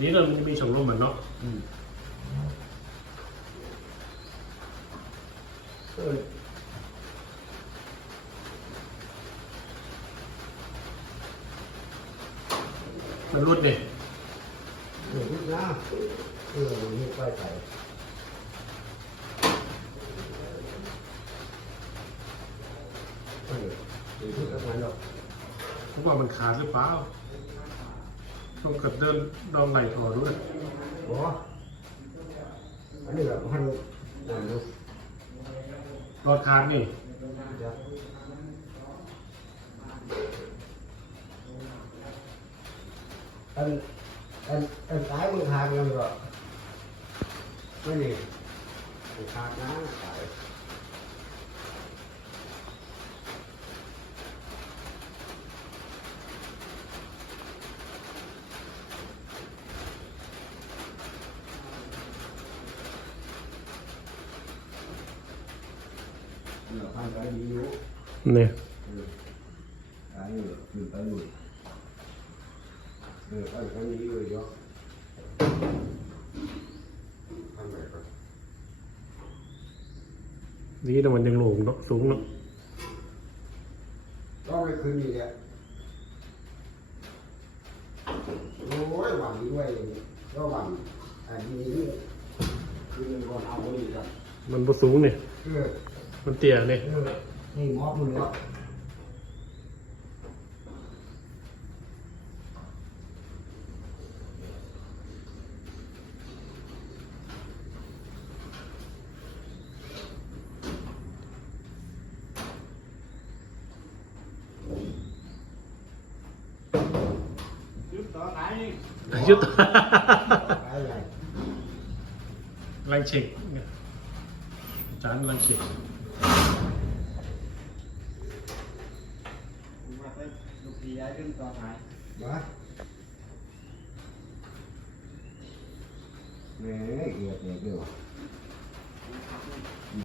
นี่เรามีช่องลมเหมือนเนาะอืมเออมันรุดเนี่ยเดี๋ยวนิดนะเออนี่ไปใส่เออเดี๋ยวที่ทำงานเราผมว่ามันขาดหรือเปล่า ต้องกับเดินลองไหลถอด้วยบออันนี้แบบมันนั่นดูรอดขาดนี่เดี๋ยวอันอันอันซ้ายมือทางยังก็ไม่นี่ทางนะสายเดี๋ยวทางซ้ายดีอยู่ เนี่ย เออซ้ายนี่ขึ้นไปนู่นเออไปทางนี้อยู่เยอะทางไหน ครับดีแต่มันยังโหลงเนาะสูงเนาะก็ไปคืนนี้แหละโอ้ยหวังด้วยก็หวังอันนี้คือมันก่อนเอาไว้ดีกันมันบ่สูงเนี่ยเออ มันเตี้ยเนี่ยเออนี่มอบมือแล้วยุดต่อไหนนี่ยุดไปใหญ่ลังเช็คเนี่ยอาจารย์ลังเช็ค มาเป็น ลูกพี่ย้ายขึ้นต่อ